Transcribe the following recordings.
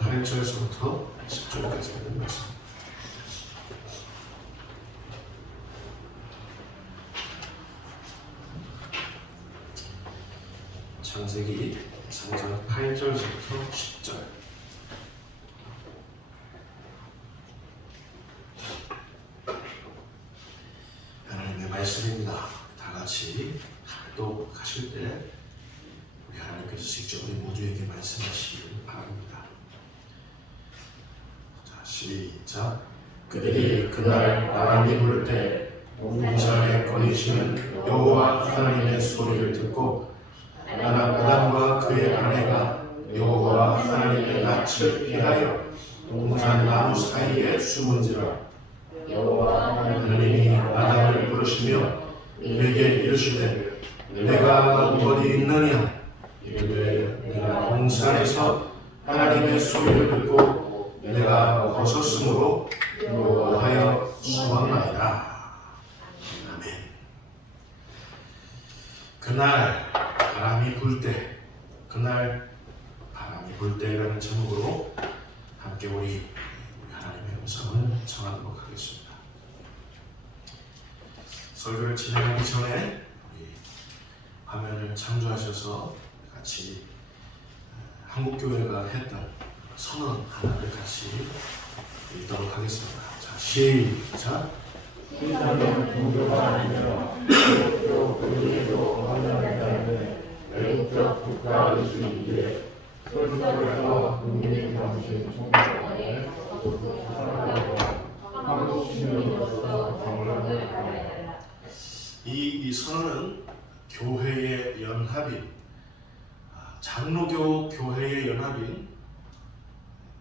8절에서부터 10절까지 있는 말씀. 창세기 3장 8절에서부터 10절. 하나님의 말씀입니다. 다 같이 합독하실 때 우리 하나님께서 직접 우리 모두에게 말씀하시기를 바랍니다. 자, 시작. 그들이 그날 바람이 불 때 동산에 거니시는 여호와 하나님의 소리를 듣고 아담과 그의 아내가 여호와 하나님의 낯을 피하여 동산 나무 사이에 숨은지라. 여호와 하나님이 아담을 부르시며 그에게 이르시되 내가 어디 있느냐. 이르되 내가 동산에서 하나님의 소리를 듣고 내가 벗었으므로 여호와하여 수확나이다. 아멘. 그날 바람이 불 때, 그날 바람이 불 때라는 제목으로 함께 우리 하나님의 음성을 청하도록 하겠습니다. 설교를 진행하기 전에 우리 화면을 창조하셔서 같이 한국교회가 했던 선언 하나를 같이 읽도록 하겠습니다. 자, 시작. 신사는 종교가 아니라 기독교 교리에도 헌혈한다는 외국적 국가의식이기에 설사로서 국민 정신 총괄원에 한국 시민으로서 정론을 알아야. 이 선언은 교회의 연합인, 장로교 교회의 연합인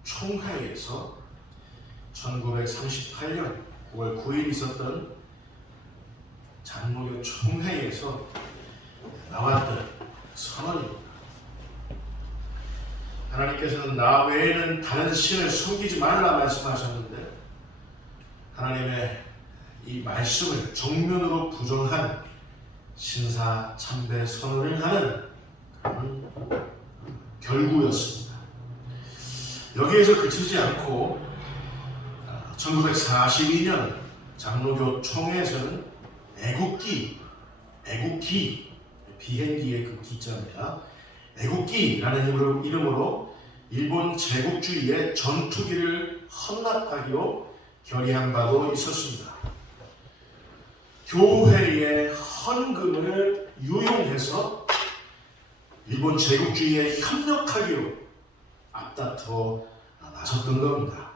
총회에서 1938년 9월 9일 있었던 장로교 총회에서 나왔던 선언입니다. 하나님께서는 나 외에는 다른 신을 섬기지 말라 말씀하셨는데 하나님의 이 말씀을 정면으로 부정한 신사참배 선언을 하는 그런 결구였습니다. 여기에서 그치지 않고 1942년 장로교 총회에서는 애국기, 비행기의 그 기자입니다. 애국기라는 이름으로 일본 제국주의의 전투기를 헌납하기로 결의한 바도 있었습니다. 교회의 헌금을 유용해서 일본 제국주의에 협력하기로 앞다퉈 나섰던 겁니다.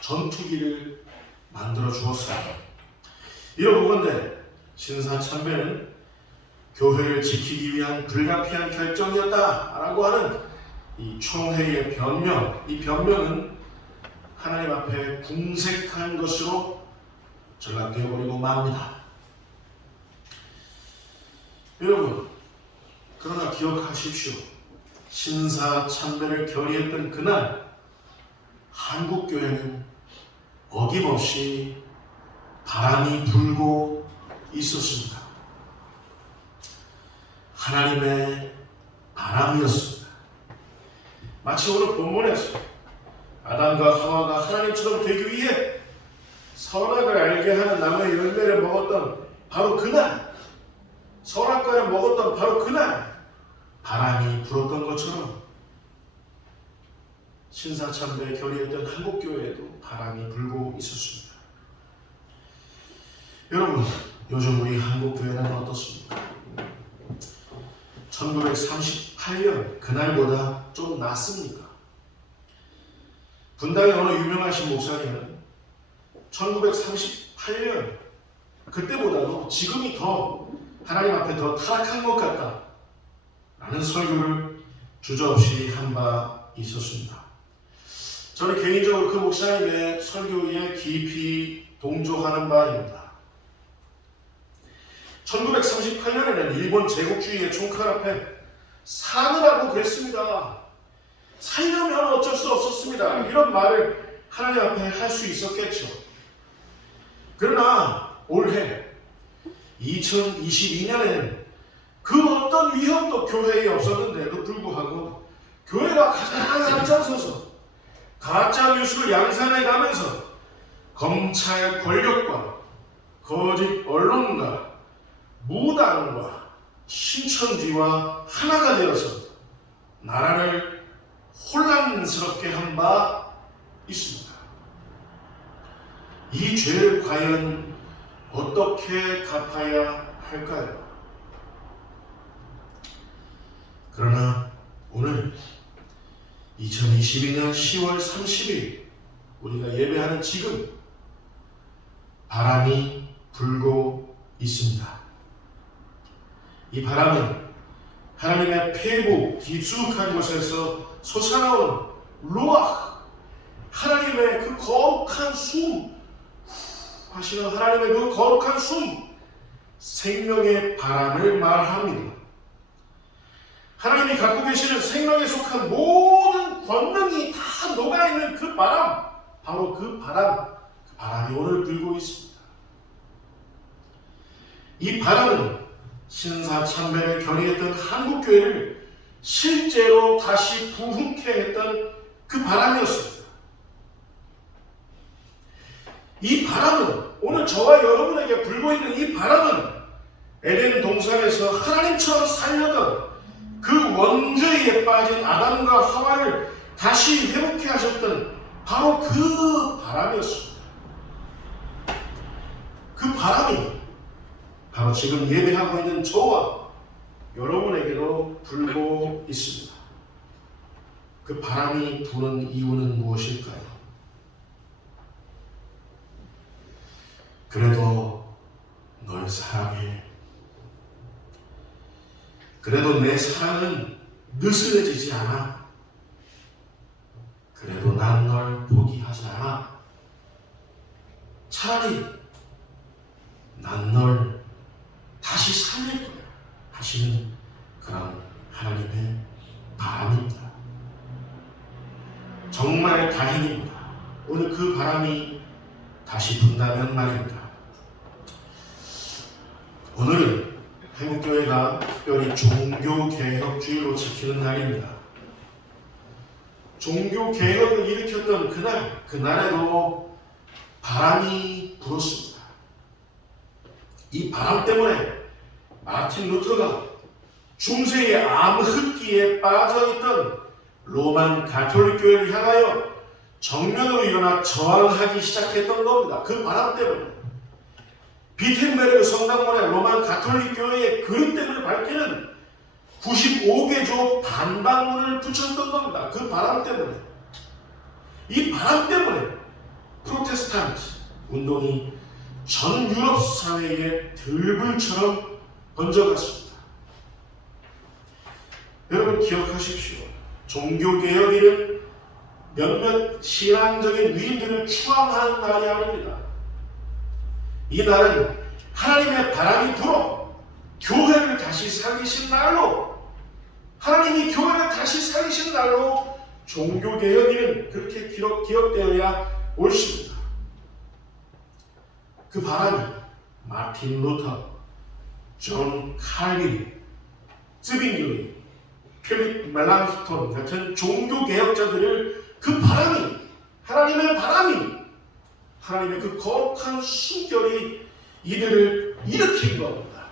전투기를 만들어 주었습니다. 이러보건대 신사참배는 교회를 지키기 위한 불가피한 결정이었다라고 하는 이 총회의 변명, 이 변명은 하나님 앞에 궁색한 것으로 전락되어 버리고 맙니다. 여러분, 그러나 기억하십시오. 신사참배를 결의했던 그날 한국교회는 어김없이 바람이 불고 있었습니다. 하나님의 바람이었습니다. 마치 오늘 본문에서 아담과 하와가 하나님처럼 되기 위해 선악을 알게 하는 나무의 열매를 먹었던 바로 그날, 선악과를 먹었던 바로 그날 바람이 불었던 것처럼 신사참배 결의했던 한국교회에도 바람이 불고 있었습니다. 여러분, 요즘 우리 한국교회는 어떻습니까? 1938년 그날보다 좀 낫습니까? 분당의 어느 유명하신 목사님은 1938년 그때보다도 지금이 더 하나님 앞에 더 타락한 것 같다 라는 설교를 주저없이 한 바 있었습니다. 저는 개인적으로 그 목사님의 설교에 깊이 동조하는 바입니다. 1938년에는 일본 제국주의의 총칼 앞에 사느라고 그랬습니다. 살려면 어쩔 수 없었습니다. 이런 말을 하나님 앞에 할 수 있었겠죠. 그러나 올해 2022년에는 그 어떤 위협도 교회에 없었는데도 불구하고 교회가 가장 앞장서서 가짜 뉴스를 양산해 가면서 검찰 권력과 거짓 언론과 무당과 신천지와 하나가 되어서 나라를 혼란스럽게 한 바 있습니다. 이 죄를 과연 어떻게 갚아야 할까요? 그러나 오늘 2022년 10월 30일 우리가 예배하는 지금 바람이 불고 있습니다. 이 바람은 하나님의 폐부 깊숙한 곳에서 솟아나오는 루아흐, 하나님의 그 거룩한 숨 하시는 하나님의 그 거룩한 숨, 생명의 바람을 말합니다. 하나님이 갖고 계시는 생명에 속한 모든 권능이 다 녹아있는 그 바람, 바로 그 바람이 오늘 불고 있습니다. 이 바람은 신사참배를 결의했던 한국교회를 실제로 다시 부흥케 했던 그 바람이었습니다. 이 바람은, 오늘 저와 여러분에게 불고 있는 이 바람은 에덴 동산에서 하나님처럼 살려던 그 원죄에 빠진 아담과 하와를 다시 회복케 하셨던 바로 그 바람이었습니다. 그 바람이 바로 지금 예배하고 있는 저와 여러분에게도 불고 있습니다. 그 바람이 부는 이유는 무엇일까요? 그래도 널 사랑해. 그래도 내 사랑은 느슨해지지 않아. 그래도 난 널 포기하지 않아. 차라리 난 널 다시 살릴 거야 하시는 그런 하나님의 바람입니다. 정말 다행입니다. 오늘 그 바람이 다시 분다면 말입니다. 오늘은 한국교회가 특별히 종교개혁주의로 지키는 날입니다. 종교개혁을 일으켰던 그날에도 바람이 불었습니다. 이 바람 때문에 마틴 루터가 중세의 암흑기에 빠져있던 로만 가톨릭 교회를 향하여 정면으로 일어나 저항하기 시작했던 겁니다. 그 바람 때문에 비텐베르그 성당문에 로만 가톨릭 교회의 그릇됨을 밝히는 95개조 반박문을 붙였던 겁니다. 그 바람 때문에. 이 바람 때문에 프로테스탄트 운동이 전 유럽 사회에 들불처럼 번져갔습니다. 여러분 기억하십시오. 종교개혁일은 몇몇 신앙적인 위인들을 추앙하는 날이 아닙니다. 이 날은 하나님의 바람이 불어 교회를 다시 살리신 날로, 하나님이 교회를 다시 살리신 날로 종교개혁일은 그렇게 기억되어야 옳습니다. 그 바람이 마틴 루터, 존 칼빈, 쯔빙글리, 필립 멜랑스톤 같은 종교개혁자들을 그 바람이, 하나님의 바람이, 하나님의 그 거룩한 숨결이 이들을 일으킨 겁니다.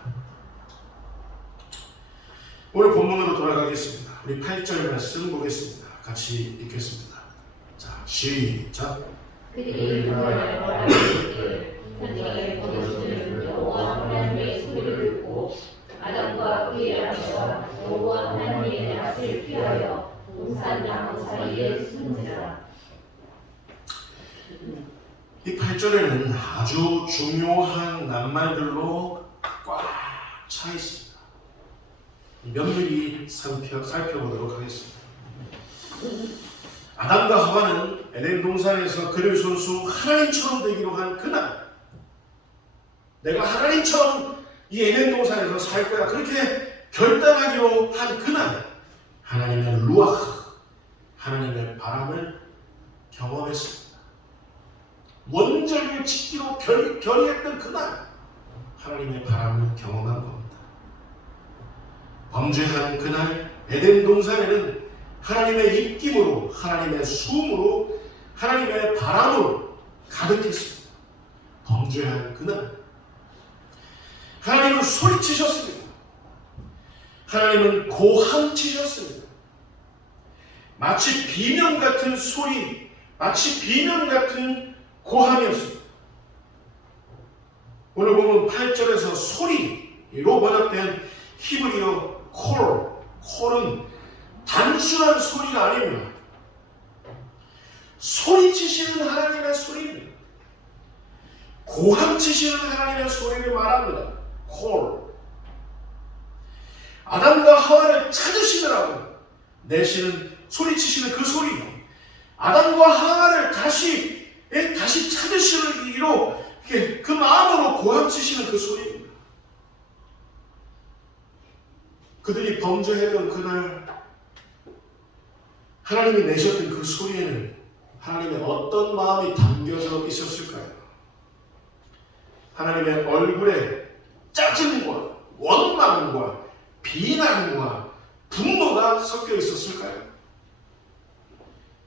오늘 본문으로 돌아가겠습니다. 우리 8절 말씀 보겠습니다. 같이 읽겠습니다. 자, 시작. 그들이 그날에 말하기를 산중에 거두시는 여호와 하나님의 소리를 듣고 아담과 그의 아내가 여호와 하나님의 낯을 피하여 동산 나무 사이에 숨지라. 이 8절에는 아주 중요한 낱말들로 꽉 차 있습니다. 면밀히 살펴보도록 하겠습니다. 아담과 하와는 에덴 동산에서 그를 손수 하나님처럼 되기로 한 그날, 내가 하나님처럼 이 에덴 동산에서 살 거야, 그렇게 결단하기로 한 그날, 하나님의 루아흐, 하나님의 바람을 경험했습니다. 원죄를 짓기로 결의했던 그날, 하나님의 바람을 경험한 겁니다. 범죄한 그날 에덴 동산에는 하나님의 입김으로, 하나님의 숨으로 하나님의 바람으로 가득했습니다. 범죄한 그날 하나님은 소리치셨습니다. 하나님은 고함치셨습니다. 마치 비명 같은 소리, 마치 비명 같은 고함이었습니다. 오늘 보면 8절에서 소리로 번역된 히브리어 콜은 단순한 소리가 아닙니다. 소리치시는 하나님의 소리입니다. 고함치시는 하나님의 소리를 말합니다. 콜. 아담과 하와를 찾으시느라고 내시는 소리치시는 그 소리. 아담과 하와를 다시 찾으시기로 그 마음으로 고함치시는 그 소리입니다. 그들이 범죄했던 그날 하나님이 내셨던 그 소리에는 하나님의 어떤 마음이 담겨져 있었을까요? 하나님의 얼굴에 짜증과 원망과 비난과 분노가 섞여 있었을까요?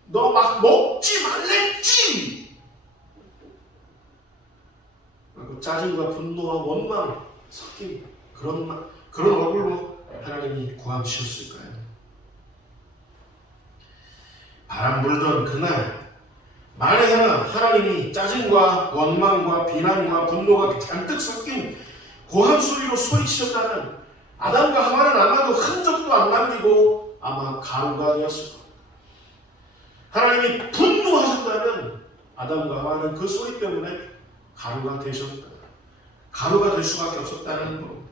너 막 먹지 말랬지! 짜증과 분노와 원망 섞인 그런 얼굴로 하나님이 고함치셨을까요? 바람 불던 그날 만에 하나님이 짜증과 원망과 비난과 분노가 잔뜩 섞인 고함 소리로 소리치셨다면 아담과 하와는 아마도 흔적도 안 남기고 아마 가루가 되었을 겁니다. 하나님이 분노하셨다면 아담과 하와는 그 소리 때문에 가루가 되셨다. 가루가 될 수밖에 없었다는 겁니다.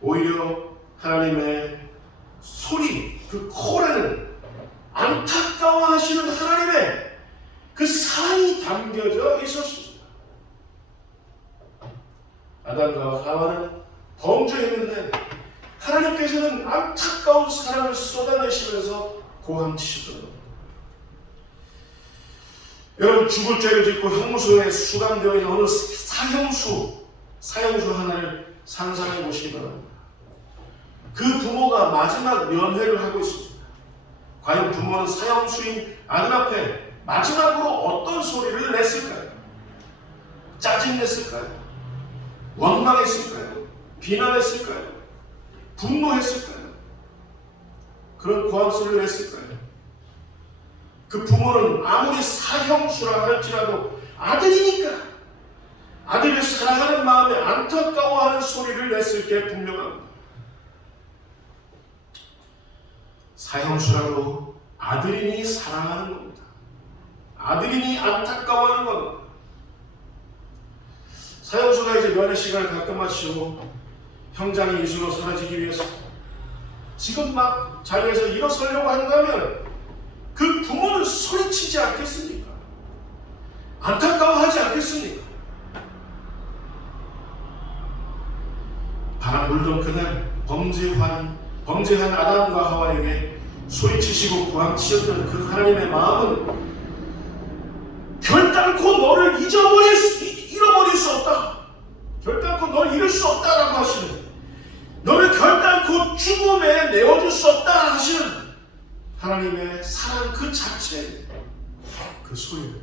오히려 하나님의 소리, 그 콜에는 안타까워하시는 하나님의 그 사랑이 담겨져 있었습니다. 아담과 하와는 범죄했는데 하나님께서는 안타까운 사랑을 쏟아내시면서 고함치시더라고요. 여러분, 죽을 죄를 짓고 형무소에 수감되어 있는 어느 사형수 하나를 상상해 보시기 바랍니다. 그 부모가 마지막 면회를 하고 있습니다. 과연 부모는 사형수인 아들 앞에 마지막으로 어떤 소리를 냈을까요? 짜증냈을까요? 원망했을까요? 비난했을까요? 분노했을까요? 그런 고함 소리를 냈을까요? 그 부모는 아무리 사형수라 할지라도 아들이니까 아들을 사랑하는 마음에 안타까워하는 소리를 냈을 게 분명합니다. 사형수라도 아들이니 사랑하는 겁니다. 아들이니 안타까워하는 겁니다. 사형수가 이제 면회 시간을 다 끝마치고 형장이 이슬로 사라지기 위해서 지금 막 자리에서 일어서려고 한다면 그 부모는 소리치지 않겠습니까? 안타까워하지 않겠습니까? 바람 불던 그날 범죄한 아담과 하와에게 소리치시고 고함치셨던 그 하나님의 마음은 결단코 너를 잃어버릴 수 없다. 결단코 너를 잃을 수 없다라고 하시는, 너를 결단코 죽음에 내어줄 수 없다 하시는 하나님의 사랑 그 자체, 그 소리를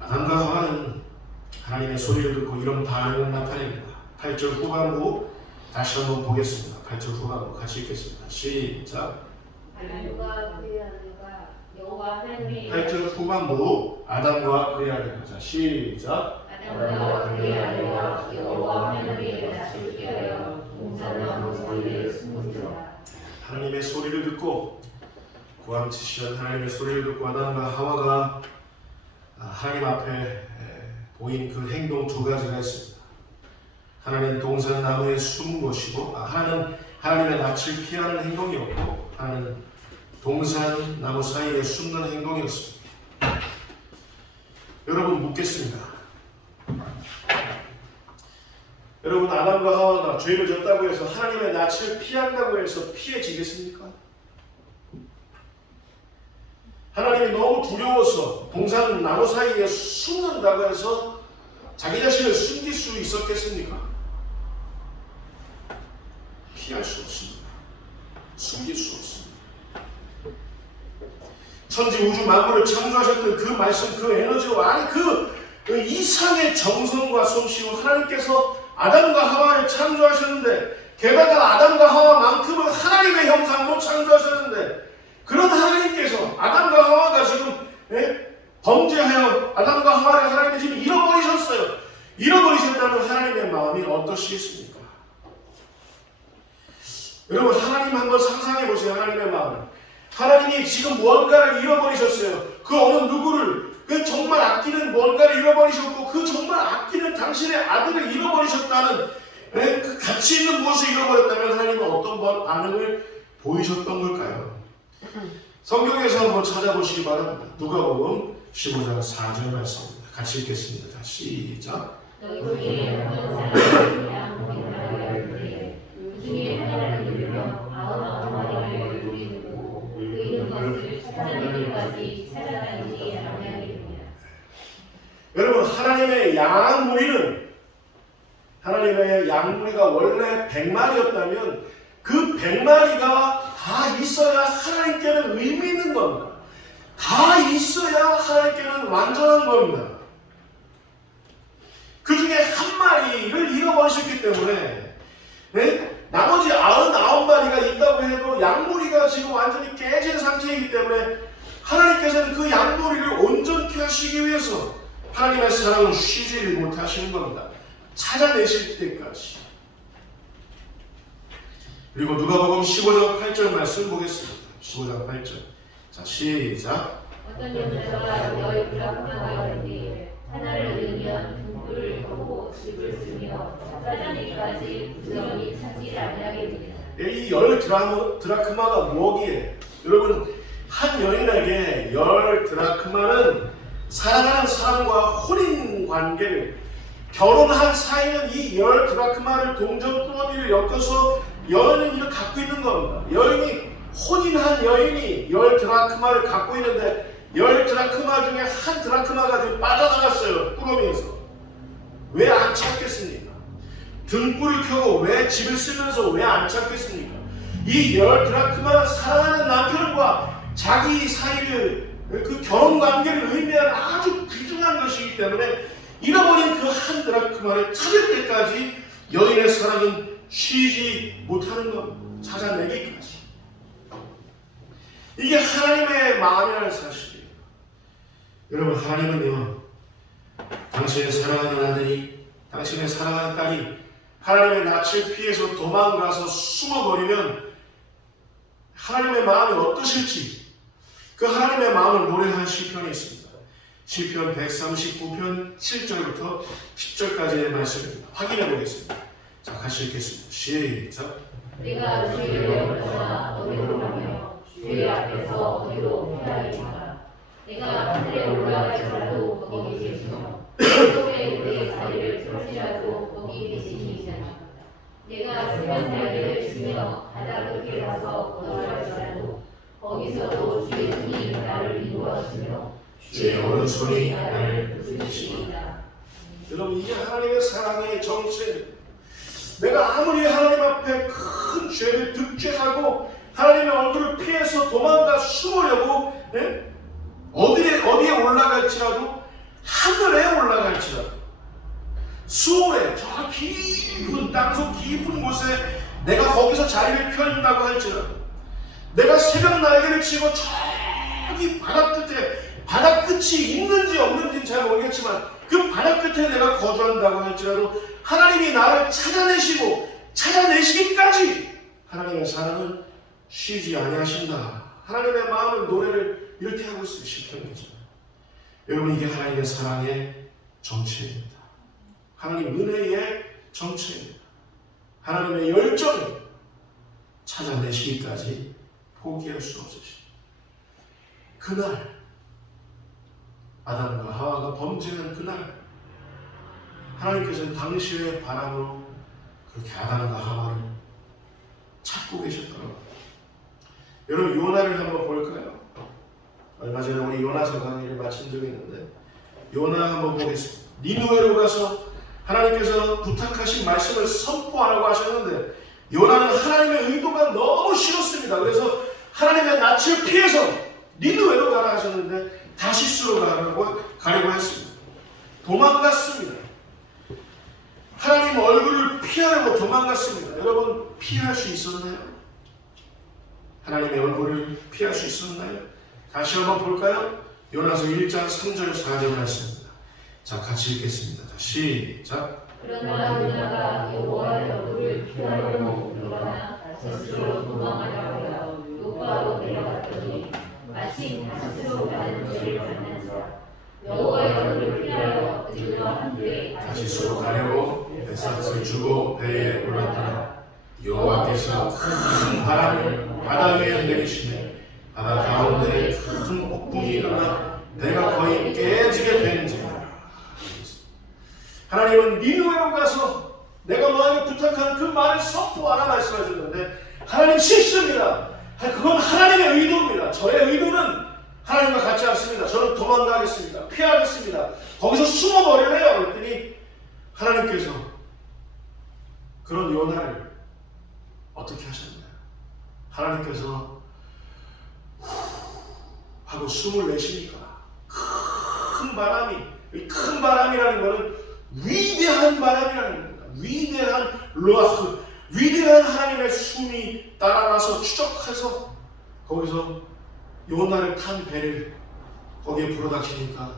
아담과 하와는 하나님의 소리를 듣고 이런 반응을 나타냅니다. 8절 후반부 다시 한번 보겠습니다. 8절 후반부 같이 읽겠습니다. 시작. 아담과 그의 아내가 여호와 하나님의 8절 후반부 아담과 그의 아내가 자 시작. 아담과 그의 아내가 여호와 하나님의 낯을 피하여 동산나무 사이에 숨은지라. 하나님의 소리를 듣고 고함치시는 하나님의 소리를 듣고 아담과 하와가 하나님 앞에 보인 그 행동 두 가지가 있습니다. 하나는 동산나무에 숨은 것이고 하나님의 낯을 피하는 행동이었고 하나는 동산나무 사이에 숨는 행동이었습니다. 여러분 묻겠습니다. 여러분, 아담과 하와가 죄를 졌다고 해서 하나님의 낯을 피한다고 해서 피해지겠습니까? 하나님이 너무 두려워서 동산나무 사이에 숨는다고 해서 자기 자신을 숨길 수 있었겠습니까? 피할 수 없습니다. 숨길 수 없습니다. 천지 우주 만물을 창조하셨던 그 말씀, 그 에너지와 아니 그 이상의 정성과 솜씨로 하나님께서 아담과 하와를 창조하셨는데, 게다가 아담과 하와만큼은 하나님의 형상으로 창조하셨는데, 그런 하나님께서 아담과 하와가 지금 범죄하여 아담과 하와를 하나님이 지금 잃어버리셨어요. 잃어버리셨다면 하나님의 마음이 어떠시겠습니까? 여러분, 하나님 한번 상상해 보세요. 하나님의 마음을. 하나님이 지금 무언가를 잃어버리셨어요. 그 어느 누구를, 그 정말 아끼는 무언가를 잃어버리셨고, 그 정말 아끼는 당신의 아들을 잃어버리셨다는 그 가치 있는 무엇을 잃어버렸다면 하나님은 어떤 반응을 보이셨던 걸까요? 성경에서 한번 찾아보시기 바랍니다. 누가복음 15장 4절 말씀입니다. 같이 읽겠습니다. 시작. 너희 어떤 사람이 양을 그 중에 하나를 누르며 99마리를 누리고 그 있는 것을 찾아내기까지 찾아다니지 아니하겠느냐. 여러분, 하나님의 양무리가 원래 100마리였다면 그 100마리가 다 있어야 하나님께는 의미 있는 겁니다. 다 있어야 하나님께는 완전한 겁니다. 그 중에 한 마리를 잃어버리셨기 때문에 나머지 99마리가 있다고 해도 양무리가 지금 완전히 깨진 상태이기 때문에 하나님께서는 그 양무리를 온전케 하시기 위해서 하나님의 사랑을 쉬지 못하시는 겁니다. 찾아내실 때까지. 그리고 누가복음 15장 8절 말씀 보겠습니다. 15장 8절. 자, 시작. 어떤 여자가 너희 드라크마가 있는데 하나를 잃으면 등불을 켜고 집을 쓰며 찾아내기까지 부지런히 찾지 아니하겠느냐. 이 열 드라크마가 무엇이에요? 여러분, 한 여인에게 열 드라크마는 사랑하는 사람과 혼인 관계를, 결혼한 사이는 이 열 드라크마를 동전 꾸러미를 엮어서 여인은 이걸 갖고 있는 겁니다. 혼인한 여인이 열 드라크마를 갖고 있는데 열 드라크마 중에 한 드라크마가 지금 빠져나갔어요. 꾸러미에서. 왜 안 찾겠습니까? 등불을 켜고 왜 집을 쓰면서 왜 안 찾겠습니까? 이 열 드라크마는 사랑하는 남편과 자기 사이를, 그 결혼 관계를 의미하는 아주 귀중한 것이기 때문에 잃어버린 그 한 드라크마를 찾을 때까지 여인의 사랑은 쉬지 못하는 겁니다. 찾아내기까지. 이게 하나님의 마음이라는 사실이에요. 여러분, 하나님은요, 당신의 사랑하는 아들이, 당신의 사랑하는 딸이 하나님의 낯을 피해서 도망가서 숨어버리면 하나님의 마음이 어떠실지, 그 하나님의 마음을 노래한 시편이 있습니다. 시편 139편 7절부터 10절까지의 말씀입니다. 확인해 보겠습니다. 자, 같이 읽겠습니다. 시작. 내가 주의 얼마나 어디로 가며 주의 앞에서 어디로 피하리까. 내가 하늘에 올라갈지라도 거기 계시며 땅속에 내 자리를 설치라도 거기 계시니이다. 내가 수면 사이를 치며 바다 끝에 가서 거주할지라도 거기서도 주의 손이 나를 인도하시며 주의 오른손이 나를 붙드시리이다. 여러분, 이게 하나님의 사랑의 정체입니다. 내가 아무리 하나님 앞에 큰 죄를 득죄하고 하나님의 얼굴을 피해서 도망가 숨으려고 어디에 올라갈지라도, 하늘에 올라갈지라도, 수월에 저 깊은 땅속 깊은 곳에 내가 거기서 자리를 펴는다고 할지라도, 내가 새벽 날개를 치고 저기 바다 끝이 있는지 없는지는 잘 모르겠지만 그 바다 끝에 내가 거주한다고 할지라도 하나님이 나를 찾아내시기까지 하나님의 사랑은 쉬지 아니하신다. 하나님의 마음을, 노래를 이렇게 하고 있어요. 시편이죠. 여러분, 이게 하나님의 사랑의 정체입니다. 하나님 은혜의 정체입니다. 하나님의 열정을 찾아내시기까지 포기할 수 없으십니다. 그날 아담과 하와가 범죄한 그날 하나님께서는 당신의 바람으로 그렇게 아담과 하와를 찾고 계셨더라고요. 여러분, 요나를 한번 볼까요? 얼마 전에 우리 요나서 강의를 마친 적이 있는데 요나 한번 보겠습니다. 니느웨로 가서 하나님께서 부탁하신 말씀을 선포하라고 하셨는데 요나는 하나님의 의도가 너무 싫었습니다. 그래서 하나님의 낯을 피해서 니느웨로 가라 하셨는데 다시스로 가려고 했습니다. 도망갔습니다. 하나님 얼굴을 피하려고 도망갔습니다. 여러분 피할 수 있었나요? 하나님의 얼굴을 피할 수 있었나요? 다시 한번 볼까요? 요나서 1장 3절 4절 말씀입니다. 자, 같이 읽겠습니다. 자, 시작. 그러나 요나가 여호와의 얼굴을 피하려고 일어나 다시스로 도망하려고 하여 요바로 내려갔더니 마침 다시스로 가는 길을 만난지라. 여호와의 얼굴을 피하여 그들과 함께 다시스로 가려고 뱃삭을 주고 배에 올랐더라. 여호와께서 큰 바람을 바다 위에 내리시매 바다 가운데 큰 폭풍이 일어나 배가 거의 깨지게 된지라. 하나님은 니느웨로 가서 내가 너에게 부탁한 그 말을 선포하라 말씀하셨는데 하나님 실수입니다. 그건 하나님의 의도입니다. 저의 의도는 하나님과 같지 않습니다. 저는 도망가겠습니다. 피하겠습니다. 거기서 숨어버리래요. 그랬더니 하나님께서 그런 요나를 어떻게 하셨나요? 하나님께서 하고 숨을 내쉬니까 큰 바람이, 큰 바람이라는 것은 위대한 바람이라는 겁니다. 위대한 루아흐, 위대한 하나님의 숨이 따라와서 추적해서 거기서 요나를 탄 배를 거기에 불어닥치니까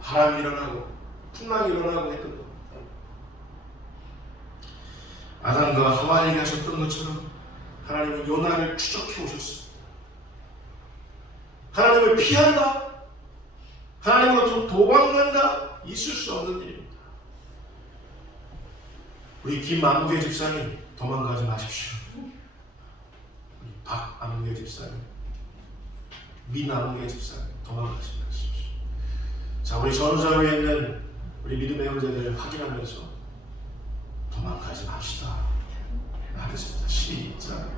바람이 일어나고 풍랑이 일어나고 했던 겁니다. 아담과 하와에게 하셨던 것처럼 하나님은 요나를 추적해 오셨습니다. 하나님을 피한다, 하나님으로부터 도망간다, 있을 수 없는 일입니다. 우리 김만무개 집사님 도망가지 마십시오. 우리 박만무개 집사님, 민만무개 집사님 도망가지 마십시오. 자, 우리 전사위에 있는 우리 믿음의 형제들을 확인하면서 도망가지 맙시다 하겠습니다. 시작.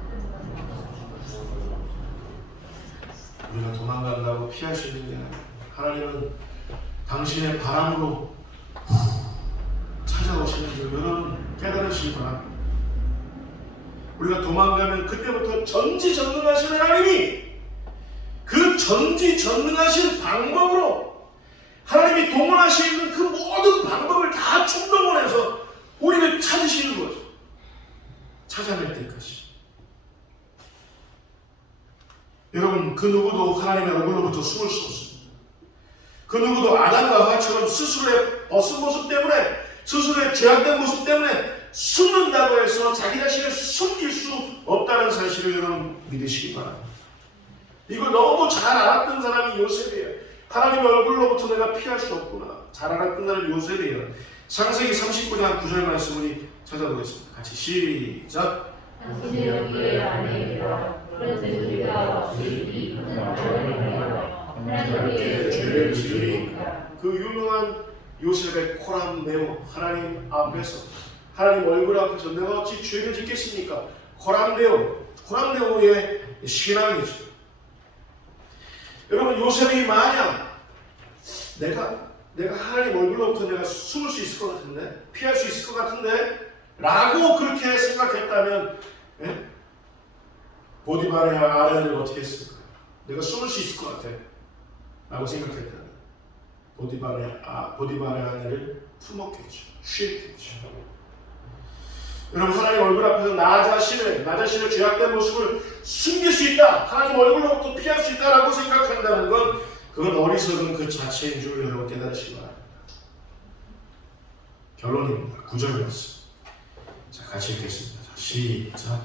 우리가 도망간다고 피할 수 있는 게 아니라 하나님은 당신의 바람으로 찾아오시는 줄 여러분 깨달으시기 바랍니다. 우리가 도망가면 그때부터 전지전능하신 하나님이 그 전지전능하신 방법으로 하나님이 동원하시는 그 모든 방법을 다 충동원해서 우리를 찾으시는 거죠. 찾아낼 때까지. 여러분, 그 누구도 하나님의 얼굴로부터 숨을 수 없습니다. 그 누구도 아담과 하와처럼 스스로의 벗은 모습 때문에, 스스로의 죄악된 모습 때문에 숨는다고 해서 자기 자신을 숨길 수 없다는 사실을 여러분 믿으시기 바랍니다. 이걸 너무 잘 알았던 사람이 요셉이에요. 하나님의 얼굴로부터 내가 피할 수 없구나. 잘 알았던 사람이 요셉이에요. 창세기 39장 9절 말씀을 찾아보겠습니다. 같이 시작. 당신의 여기에 아내이라 그런데 우리가 없이 이 큰 어려움을 하여 하나님께 죄를 지으리까. 그 유명한 요셉의 코람네오, 하나님 앞에서, 하나님 얼굴 앞에서 내가 어찌 죄를 짓겠습니까? 코람네오의 신앙이죠. 여러분, 요셉이 만약 내가 하나님 얼굴로부터 내가 숨을 수 있을 것 같은데, 피할 수 있을 것 같은데 라고 그렇게 생각했다면, 예? 보디발의 아내를 어떻게 했을까? 내가 숨을 수 있을 것 같아 라고 생각했다면 보디발의 아내를 품었겠죠. 쉬었겠죠. 여러분, 하나님 얼굴 앞에서 나 자신의 죄악된 모습을 숨길 수 있다, 하나님 얼굴로부터 피할 수 있다라고 생각한다는 건 그건 어리석은 그 자체인 줄 여러분 깨달으시기 바랍니다. 결론입니다. 9절 말씀. 자, 같이 읽겠습니다. 자, 시작.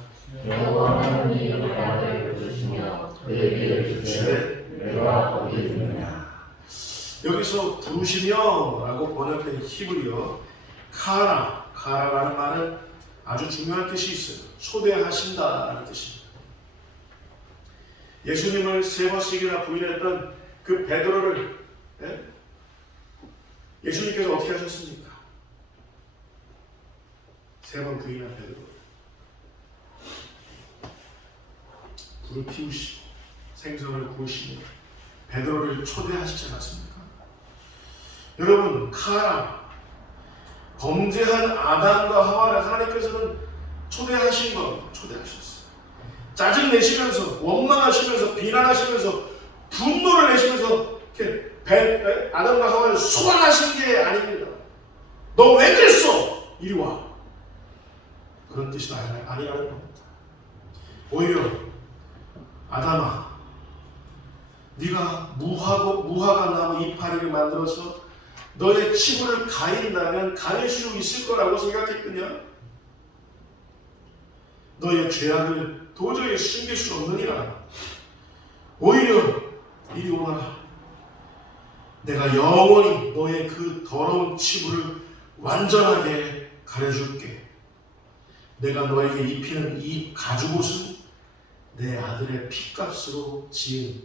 여호와 하나님이 바람을 부르시며 그에게 이르시되 내가 어디 있느냐. 여기서 부르시며 라고 번역된 히브리어 카라라는 말은 아주 중요한 뜻이 있어요. 초대하신다라는 뜻입니다. 예수님을 3번씩이나 부인했던 그 베드로를 예수님께서 어떻게 하셨습니까? 3번 부인한 베드로 불을 피우시고 생선을 구우시고 베드로를 초대하시지 않았습니까? 여러분, 카라, 범죄한 아담과 하와를 하나님께서는 초대하신 겁니다. 초대하셨어요. 짜증내시면서, 원망하시면서, 비난하시면서, 분노를 내시면서 이렇게 아담과 하와를 소환하신 게 아닙니다. 너 왜 그랬어? 이리 와. 그런 뜻이 아니라는 겁니다. 오히려 아담아, 네가 무화과 나무 이파리를 만들어서 너의 치부를 가린다면 가릴 수 있을 거라고 생각했더냐? 너의 죄악을 도저히 숨길 수 없느니라. 오히려 이리 오너라. 내가 영원히 너의 그 더러운 치부를 완전하게 가려줄게. 내가 너에게 입히는 이 가죽옷은 내 아들의 핏값으로 지은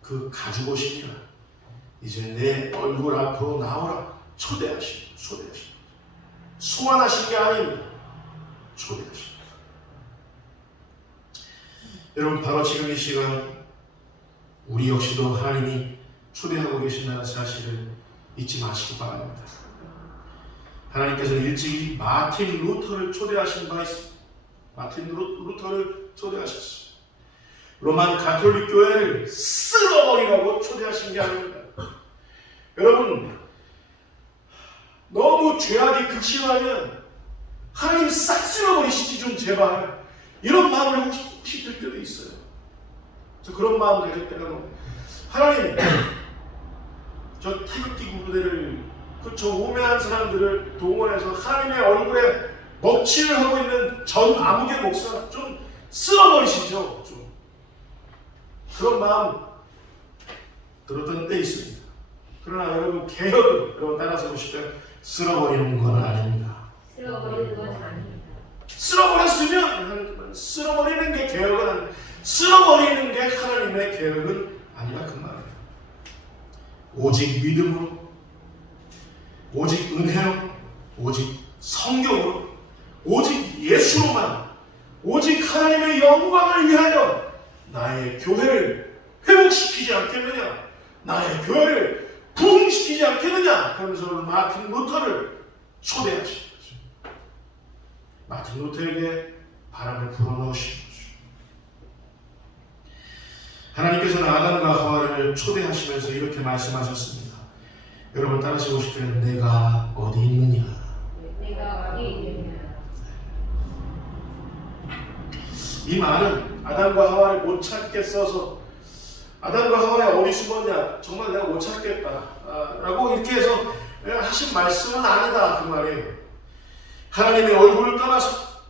그 가죽옷이니라. 이제 내 얼굴 앞으로 나오라. 초대하신. 소환하신 게 아닙니다. 초대하신. 여러분, 바로 지금 이 시간 우리 역시도 하나님이 초대하고 계신다는 사실을 잊지 마시기 바랍니다. 하나님께서는 일찍이 마틴 루터를 초대하신 바 있습니다. 마틴 루터를 초대하셨어요. 로만 가톨릭 교회를 쓸어버리라고 초대하신 게 아닙니다. 여러분, 너무 죄악이 극심하면 하나님 싹 쓸어버리시지 좀 제발. 이런 마음을 혹시 들 때도 있어요. 저 그런 마음 가질 때가 하나님, 저 태극기 부대를 저 우매한 사람들을 동원해서 하나님의 얼굴에 먹칠을 하고 있는 전 아무개 목사 좀 쓸어버리시죠. 좀 그런 마음 들었던 때 있습니다. 그러나 여러분, 개혁은 여러분 따라서 보시면 쓸어버리는 건 아닙니다. 쓸어버리는 건 아닙니다. 쓸어버렸으면 쓸어버리는 게 개혁은 아닙니다. 쓸어버리는 게 하나님의 개혁은 아니라 그 말이에요. 오직 믿음으로, 오직 은혜로, 오직 성경으로, 오직 예수로만, 오직 하나님의 영광을 위하여 나의 교회를 회복시키지 않겠느냐, 나의 교회를 부흥시키지 않겠느냐 하면서 마틴 루터를 초대하신 거죠. 마틴 루터에게 바람을 불어넣으신 거죠. 하나님께서는 아담과 하와를 초대하시면서 이렇게 말씀하셨습니다. 여러분 따라서 보시면 내가 어디 있느냐? 내가 어디 있느냐? 이 말은 아담과 하와를 못 찾게 써서 아담과 하와야 어디 숨었냐? 정말 내가 못 찾겠다 라고 이렇게 해서 하신 말씀은 아니다 그 말이에요. 하나님의 얼굴을 떠나서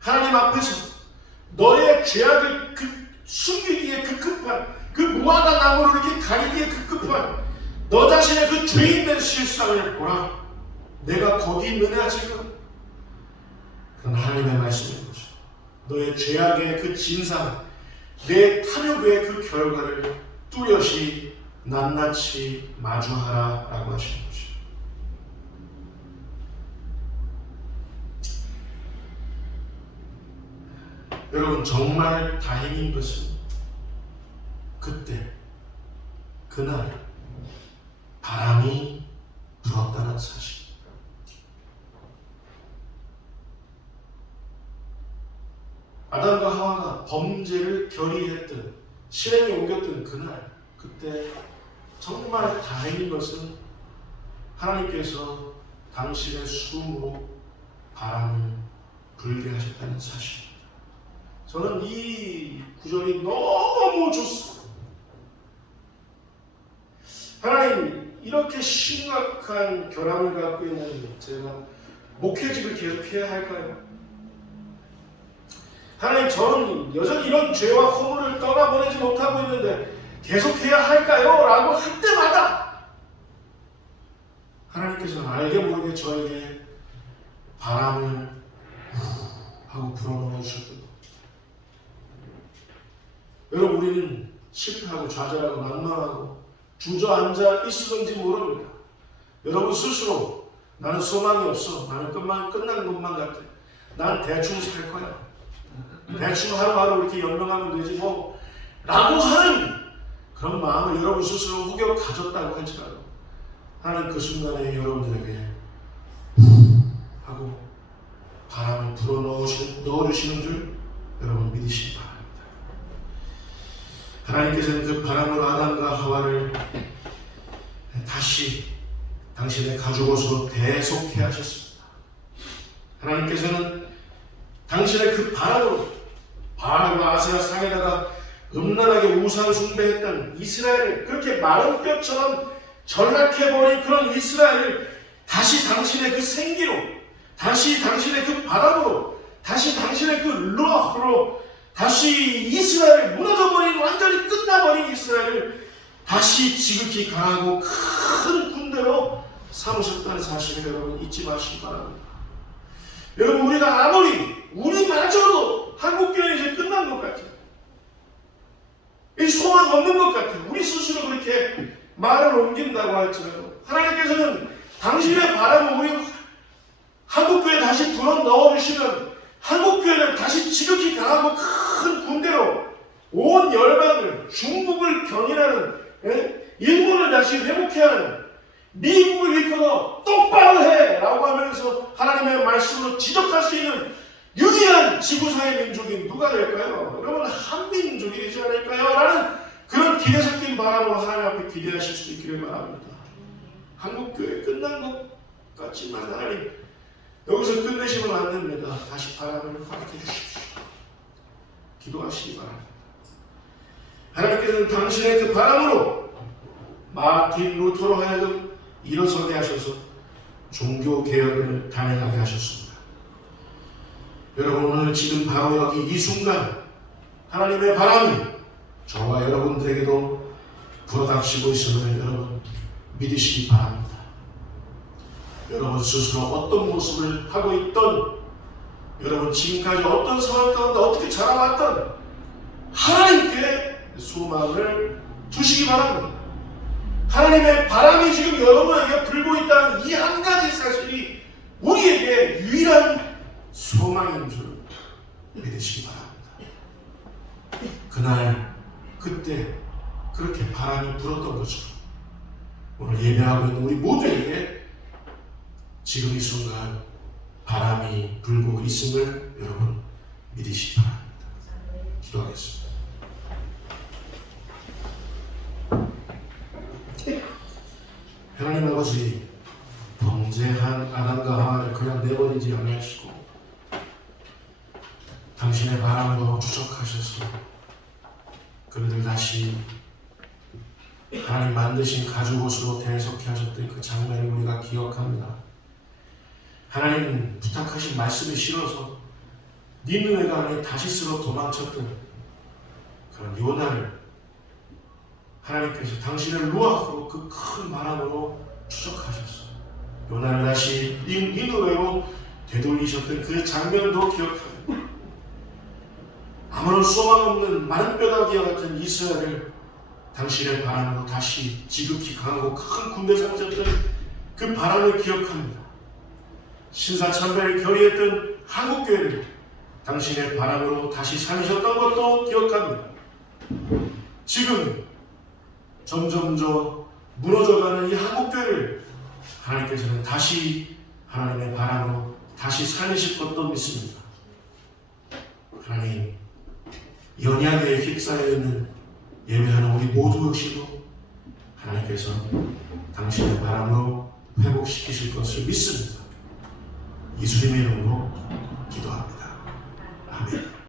하나님 앞에서 너의 죄악을 숨기기에 급급한 그 무화과 나무를 이렇게 가리기에 급급한 너 자신의 그 죄인된 실상을 보라. 내가 거기 있느냐 지금? 그건 하나님의 말씀인 거죠. 너의 죄악의 그 진상, 내 탐욕의 그 결과를 뚜렷이 낱낱이 마주하라 라고 하시는 거죠. 여러분, 정말 다행인 것은 그때 그날 바람이 불었다는 사실. 아담과 하와가 범죄를 결의했던, 실행에 옮겼던 그날, 그때 정말 다행인 것은 하나님께서 당신의 숨으로 바람을 불게 하셨다는 사실입니다. 저는 이 구절이 너무 좋습니다. 하나님, 이렇게 심각한 결함을 갖고 있는 제가 목회직을 계속해야 할까요? 하나님, 저는 여전히 이런 죄와 허물을 떠나보내지 못하고 있는데 계속해야 할까요? 라고 할 때마다 하나님께서는 알게 모르게 저에게 바람을 하고 불어넣어 주셨던 겁니다. 여러분, 우리는 실패하고 좌절하고 낭만하고 주저앉아 있으던지 모릅니다. 여러분 스스로 나는 소망이 없어, 나는 끝난 것만 같아, 난 대충 살 거야, 대충 하루하루 이렇게 연명하면 되지 뭐 라고 하는 그런 마음을 여러분 스스로 혹여 가졌다고 할지라도 하나님 그 순간에 여러분들에게 하고 바람을 불어넣어주시는 줄 여러분 믿으시기 바랍니다. 하나님께서는 그 바람으로 아담과 하와를 다시 당신의 가죽옷으로 대속해 하셨습니다. 하나님께서는 당신의 그 바람으로 바알과 아세라 상에다가 음란하게 우상 숭배했던 이스라엘을, 그렇게 마른 뼈처럼 전락해버린 그런 이스라엘을 다시 당신의 그 생기로, 다시 당신의 그 바람으로, 다시 당신의 그 루아흐로 다시 이스라엘을, 무너져버린, 완전히 끝나버린 이스라엘을 다시 지극히 강하고 큰 군대로 삼으셨다는 사실을 여러분 잊지 마시기 바랍니다. 여러분, 우리가 아무리, 우리마저도 한국교회는 이제 끝난 것 같아요. 이 소망 없는 것 같아요. 우리 스스로 그렇게 말을 옮긴다고 할지라도 하나님께서는 당신의 바람을 우리 한국교회에 다시 불어넣어주시면 한국교회는 다시 지극히 강하고 큰 군대로 온 열방을, 중국을 견인하는, 일본을 다시 회복해야 하는, 미국을 일컬어 똑바로 해! 라고 하면서 하나님의 말씀으로 지적할 수 있는 유일한 지구상의 민족이 누가 될까요? 여러분, 한민족이 되지 않을까요? 라는 그런 기대 섞인 바람으로 하나님 앞에 기대하실 수 있기를 바랍니다. 한국교회 끝난 것 같지만 하나님 여기서 끝내시면 안 됩니다. 다시 바람을 허락해 주십시오. 기도하시기 바랍니다. 하나님께서는 당신의 그 바람으로 마틴 루터로 하여금 일어서게 하셔서 종교개혁을 단행하게 하셨습니다. 여러분, 오늘 지금 바로 여기 이 순간 하나님의 바람이 저와 여러분들에게도 불어닥치고 있음을 여러분 믿으시기 바랍니다. 여러분 스스로 어떤 모습을 하고 있던, 여러분 지금까지 어떤 상황 가운데 어떻게 자라왔던 하나님께 소망을 두시기 바랍니다. 하나님의 바람이 지금 여러분에게 불고 있다는 이 한 가지 사실이 우리에게 유일한 소망인 줄 믿으시기 바랍니다. 그날 그때 그렇게 바람이 불었던 것처럼 오늘 예배하고 있는 우리 모두에게 지금 이 순간 바람이 불고 있음을 여러분 믿으시기 바랍니다. 기도하겠습니다. 하나님 아버지, 범죄한 아담과 하와를 그냥 내버리지 않으시고 당신의 바람으로 추적하셔서 그들을 다시 하나님 만드신 가죽옷으로 대속해 하셨던 그 장면을 우리가 기억합니다. 하나님 부탁하신 말씀이 싫어서 니느웨가 아닌 다시스로 도망쳤던 그런 요나를 하나님께서 당신의 루아흐로 그 큰 바람으로 추적하셨어요. 요나를 다시 니느웨로 되돌리셨던 그 장면도 기억합니다. 아무런 소망 없는 마른 뼈다귀와 같은 이스라엘을 당신의 바람으로 다시 지극히 강하고 큰 군대 삼으셨던 그 바람을 기억합니다. 신사참배를 결의했던 한국교회를 당신의 바람으로 다시 살리셨던 것도 기억합니다. 지금 점점 무너져가는 이 한국교회를 하나님께서는 다시 하나님의 바람으로 다시 살리실 것도 믿습니다. 하나님, 연약에 휩싸여 있는 예배하는 우리 모두 역시도 하나님께서 당신의 바람으로 회복시키실 것을 믿습니다. 예수님의 이름으로 기도합니다.